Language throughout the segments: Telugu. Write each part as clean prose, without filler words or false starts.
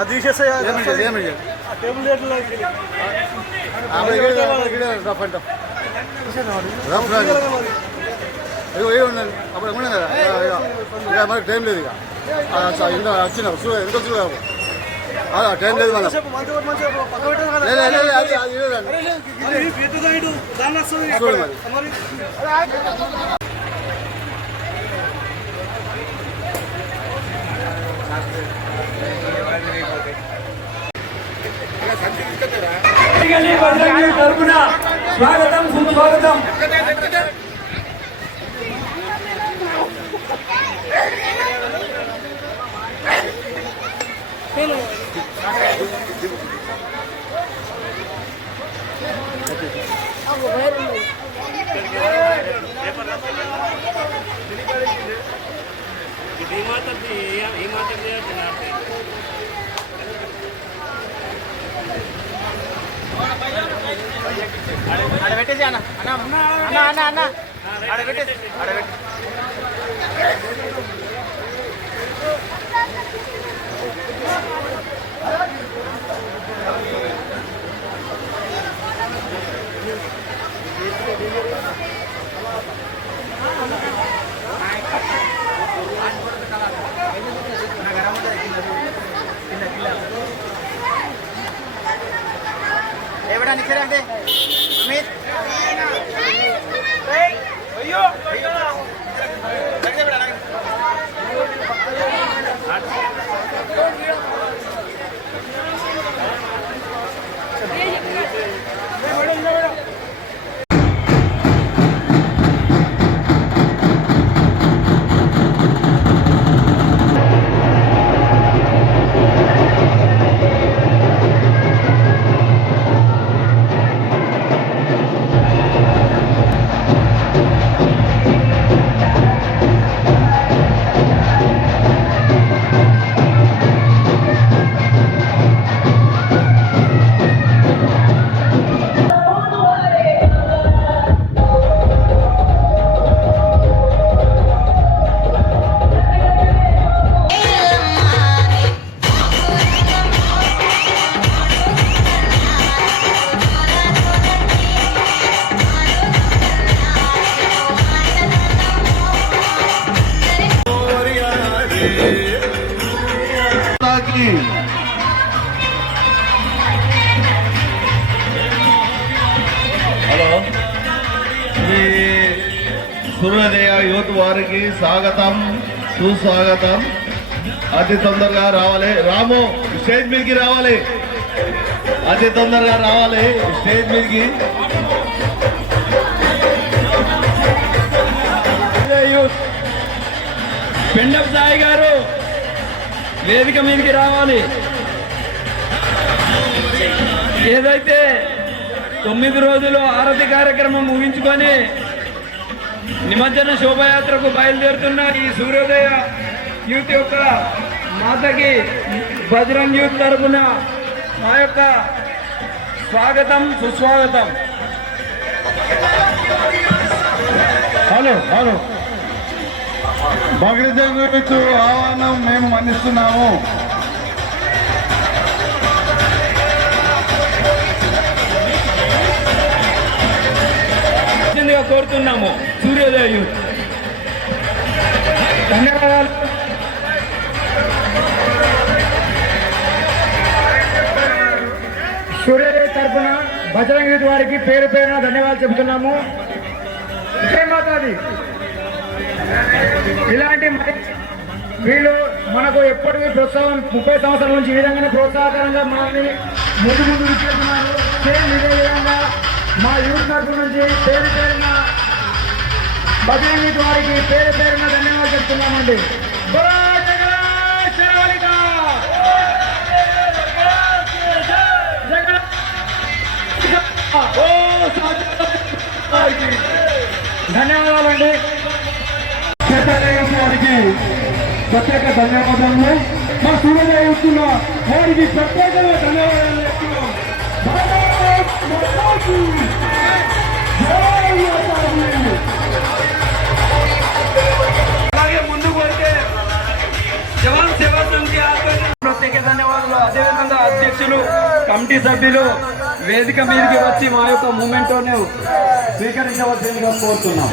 అది తీసేస్తే టేబుల్ మనకి టైం లేదు ఇక వచ్చిన ఎందుకు వచ్చిన టైం లేదు మన తరపున స్వాగతం సుస్వాగతం. పెట్టేసి అన్న అన్న అన్న అన్న అన్న ఆడ పెట్టేసి ఎవడానికి సరే అంటే అమిత్ అయ్యో హలో శ్రీ సూర్యోదయ యూత్ వారికి స్వాగతం సుస్వాగతం. అతి తొందరగా రావాలి. రాము స్టేజ్ మీదకి రావాలి. అతి తొందరగా రావాలి స్టేజ్ మీదకి. పెండప్ సాయి గారు వేదిక మీదకి రావాలి. ఏదైతే 9 రోజులు ఆరతి కార్యక్రమం ముగించుకొని నిమజ్జన శోభయాత్రకు బయలుదేరుతున్న ఈ సూర్యోదయ యూత్ యొక్క మాతకి బజరంగ్ యూత్ తరపున మా యొక్క స్వాగతం సుస్వాగతం. హలో హలో భగీరథ ఆహ్వానం మేము మన్నిస్తున్నాము. కోరుతున్నాము సూర్యోదయ యూత్. ధన్యవాదాలు. సూర్యోదయ తరఫున బజరంగ్ యూత్ వారికి పేరు పేరున ధన్యవాదాలు చెబుతున్నాము. మాతాది ఇలాంటి వీళ్ళు మనకు ఎప్పటికీ ప్రోత్సాహం 30 సంవత్సరాల నుంచి ఈ విధంగానే ప్రోత్సాహకరంగా మనల్ని ముందు చేస్తున్నారు. సేమ్ ఇదే విధంగా మా యూత్ తరఫు నుంచి పేరు పేరున బజరంగ్ యూత్ వారికి పేరు పేరున ధన్యవాదాలు చెప్తున్నామండి. ఓ ధన్యవాదాలండి. వారికి ప్రత్యేక ధన్యవాదాలు. మా సూర్యోదయ అవుతున్న వారికి ప్రత్యేకంగా ధన్యవాదాలు చెప్తున్నాం. అలాగే ముందుకు వెళ్తే జవాన్ సేవా సమితి ఆధ్వర్యంలో ప్రత్యేక ధన్యవాదాలు. అదేవిధంగా అధ్యక్షులు, కమిటీ సభ్యులు వేదిక మీదకి వచ్చి మా యొక్క మూమెంట్ను స్వీకరించవలసిందిగా కోరుతున్నాం.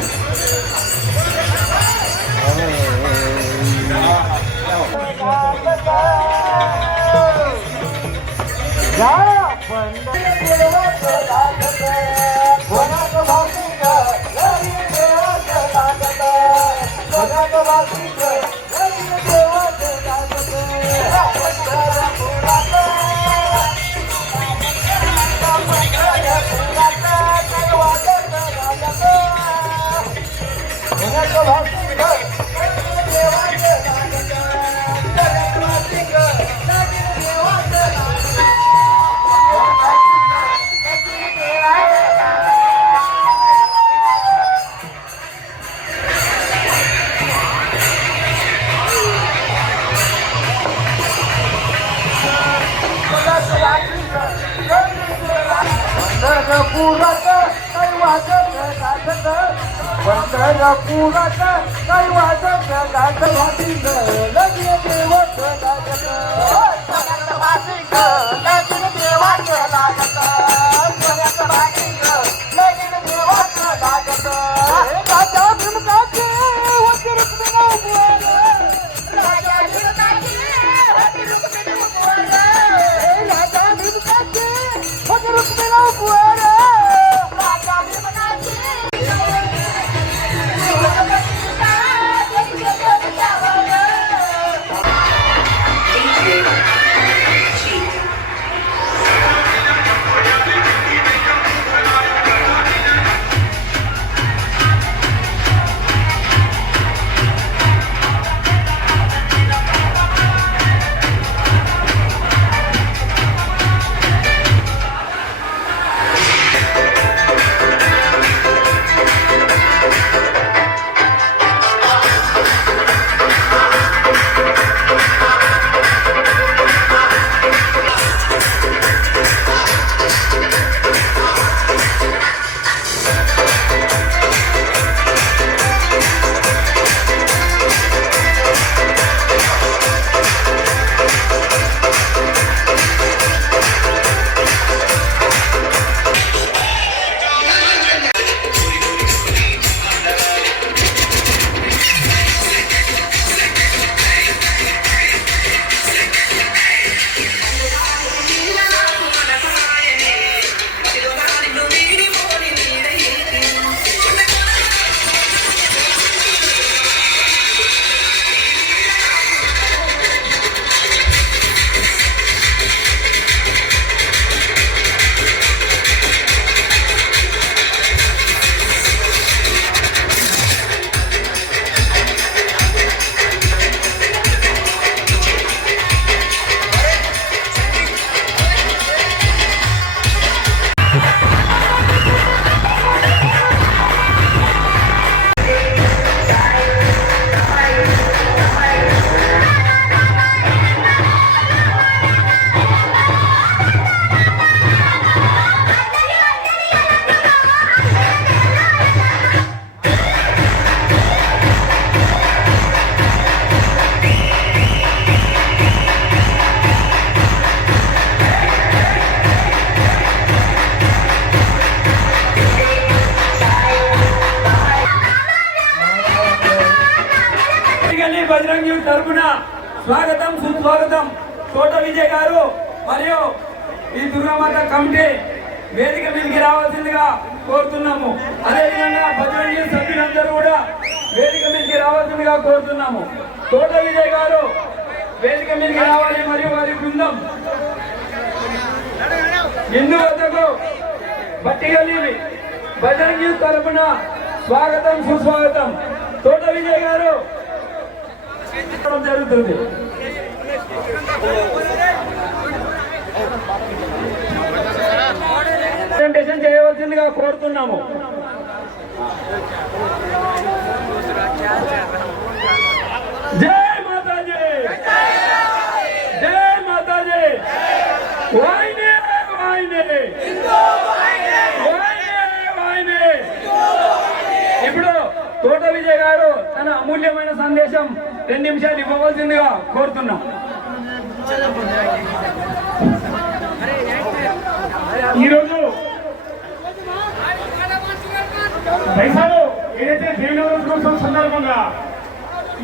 బజరంగి తరపున స్వాగతం సుస్వాగతం. తోట విజయ్ గారు మరియు ఈ దుర్గామాత కమిటీ వేదిక మీదకి రావాల్సిందిగా కోరుతున్నాము. అదేవిధంగా బజరంగి సభ్యులందరూ కూడా వేదిక మీదకి రావాల్సిందిగా కోరుతున్నాము. తోట విజయ్ గారు వేదిక మీదకి రావాలి మరియు వారి బృందం హిందూ వద్దకు బట్టిగల్లి బజరంగి తరపున స్వాగతం సుస్వాగతం. తోట విజయ్ గారు జరుగుతుంది. ప్రెజెంటేషన్ చేయవలసిందిగా కోరుతున్నాము. जय माता जी, जय माता जी। वाइने वाइने వాయినే. ఇప్పుడు తోట విజయ్ గారు తన అమూల్యమైన సందేశం 2 నిమిషాలు ఇవ్వవలసిందిగా కోరుతున్నాం. ఈరోజు పైసలు ఏదైతే దేవుని కోసం సందర్భంగా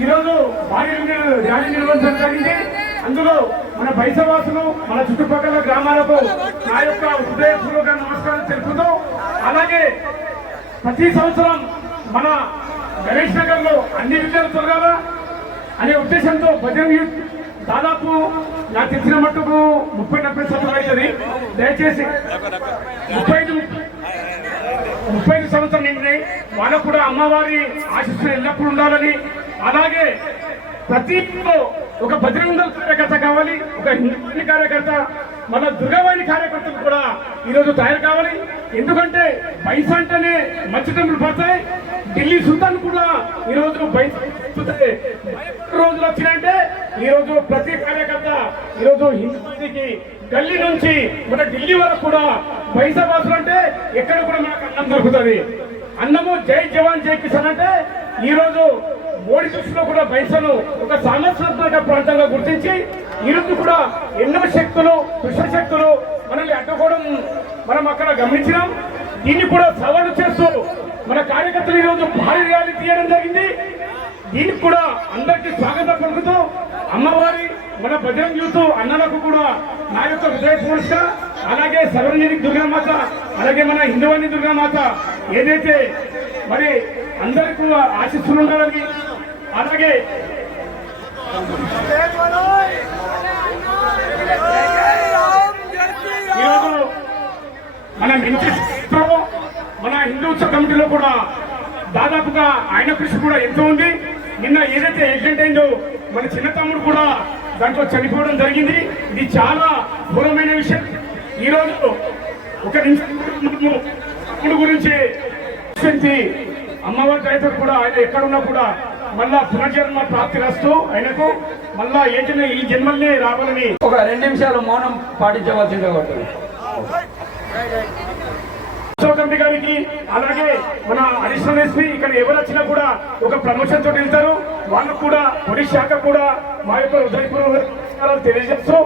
ఈరోజు భారీ ర్యాలీ నిర్వహించడం జరిగింది. అందులో మన బైసవాసులు మన చుట్టుపక్కల గ్రామాలకు నా యొక్క హృదయపూర్వక నమస్కారం తెలుపుతూ, అలాగే ప్రతి సంవత్సరం మన గణేష్ నగర్ లో అన్ని విషయాలు జరగాల అనే ఉద్దేశంతో భజన యూత్ దాదాపు నాకు తెలిసిన మట్టుకు 30-40 సంవత్సరాలు అవుతుంది. దయచేసి 35 సంవత్సరం నిండినాయి. వాళ్ళకు కూడా అమ్మవారి ఆశీస్సులు ఎల్లప్పుడూ ఉండాలని, అలాగే ప్రతి ఇంట్లో ఒక బజరంగ కార్యకర్త కావాలి, ఒక హిందూ కార్యకర్త, మన దుర్గావాణి కార్యకర్తలు కూడా ఈరోజు తయారు కావాలి. ఎందుకంటే పైసా అంటేనే మంచి టెంపుల్ పడతాయి. ఢిల్లీ సుల్తాన్ కూడా ఈరోజు రోజులు వచ్చినాయంటే ఈరోజు ప్రతి కార్యకర్త ఈరోజు హిందూకి గల్లీ నుంచి మన ఢిల్లీ వరకు కూడా పైసా వాసులు అంటే ఎక్కడ కూడా మనకు అన్నం దొరుకుతుంది. అన్నము జై జవాన్ జై కిసాన్ అంటే ఈరోజు మోడీ దృష్టిలో కూడా పైసలు ఒక సామర్థ్యాత్మక ప్రాంతంగా గుర్తించి ఈరోజు కూడా ఎన్నో శక్తులు దుష్టశక్తులు మనల్ని అడ్డుకోవడం మనం అక్కడ గమనించినాం. దీన్ని కూడా సవాలు చేస్తూ మన కార్యకర్తలు ఈరోజు భారీ ర్యాలీ తీయడం జరిగింది. దీనికి కూడా అందరికీ స్వాగతం పలుకుతూ అమ్మవారి మన బజరంగ్ యూత్ అన్నలకు కూడా నా యొక్క హృదయపూర్వక, అలాగే సర్వజనిక్ దుర్గామాత, అలాగే మన హిందూవాణి దుర్గామాత ఏదైతే మరి అందరికీ ఆశిస్తులు ఉండాలని, అలాగే ఈరోజు మన మన హిందూ ఉత్సవ కమిటీలో కూడా దాదాపుగా ఆయన కృషి కూడా ఎంతో ఉంది. నిన్న ఏదైతే యాక్సిడెంట్ అయిందో మన చిన్న తమ్ముడు కూడా దాంట్లో చనిపోవడం జరిగింది. ఇది చాలా ఘోరమైన విషయం. ఈరోజు ఒక తమ్ముడు గురించి అమ్మవారి దయతో కూడా ఆయన ఎక్కడున్నా కూడా మళ్ళా పునర్జన్మ ప్రాప్తి రస్తూ ఆయనకు మళ్ళా ఈ జన్మల్ని రావాలని ఒక 2 నిమిషాలు మౌనం పాటించవలసిందిగా కోరుతున్నాం. కమిటీ గారికి, అలాగే మన అడిషనల్ ఎస్పీ ఇక్కడ ఎవరు వచ్చినా కూడా ఒక ప్రమోషన్ తోటి వెళ్తారు. వాళ్ళకు కూడా పోలీస్ శాఖ కూడా మా యొక్క హృదయపూర్వక తెలియజేస్తూ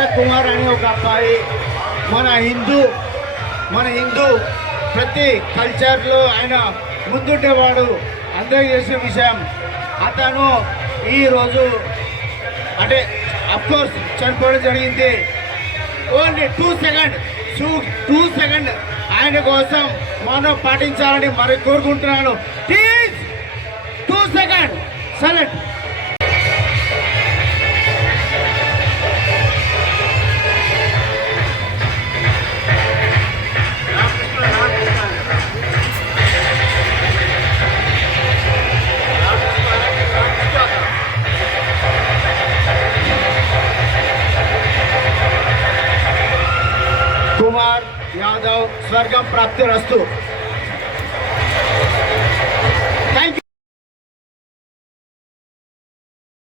కర్ణాటక కుమార్ అనే ఒక అబ్బాయి మన హిందూ ప్రతి కల్చర్లో ఆయన ముందుండేవాడు. అందరికీ చేసే విషయం. అతను ఈరోజు అంటే అఫ్కోర్స్ చనిపోవడం జరిగింది. ఓన్లీ 2 సెకండ్ ఆయన కోసం మనం పాటించాలని మరి కోరుకుంటున్నాను. Please 2 second silent. Kumar Yadav స్వర్గం ప్రాప్తిరస్తు.